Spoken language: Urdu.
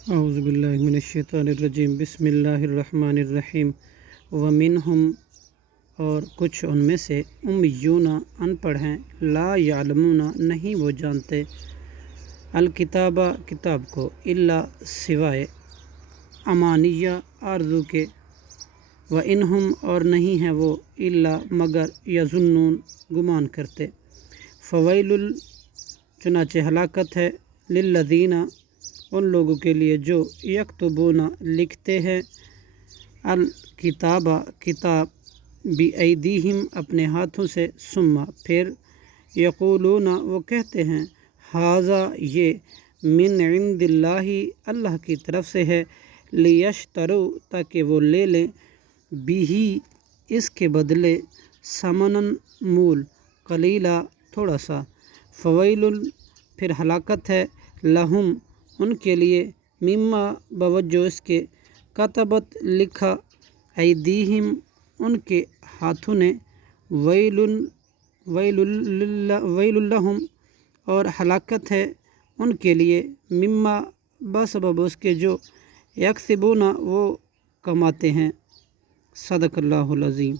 اعوذ باللہ من الشیطان الرجیم بسم اللہ الرحمن الرحیم ومنہم اور کچھ ان میں سے امیون ان پڑھ ہیں لا یعلمون نہیں وہ جانتے الکتابہ کتاب کو الا سوائے امانیہ آرزو کے وانہم اور نہیں ہیں وہ الا مگر یظنون گمان کرتے فویل چنانچہ ہلاکت ہے للذین ان لوگوں کے لیے جو یکتبون لکھتے ہیں الکتابہ کتاب بایدیہم اپنے ہاتھوں سے ثم پھر یقولون وہ کہتے ہیں ھذا یہ من عند اللہ اللہ کی طرف سے ہے لیشتروا تاکہ وہ لے لیں بھی اس کے بدلے ثمناً مول قلیلا تھوڑا سا فویل پھر ہلاکت ہے لہم ان کے لیے مما بوجہ اس کے کتبت لکھا ایدیہم ان کے ہاتھوں نے ویل لہم اور ہلاکت ہے ان کے لیے مما بسبب اس کے جو یکسبون وہ کماتے ہیں صدق اللہ العظیم۔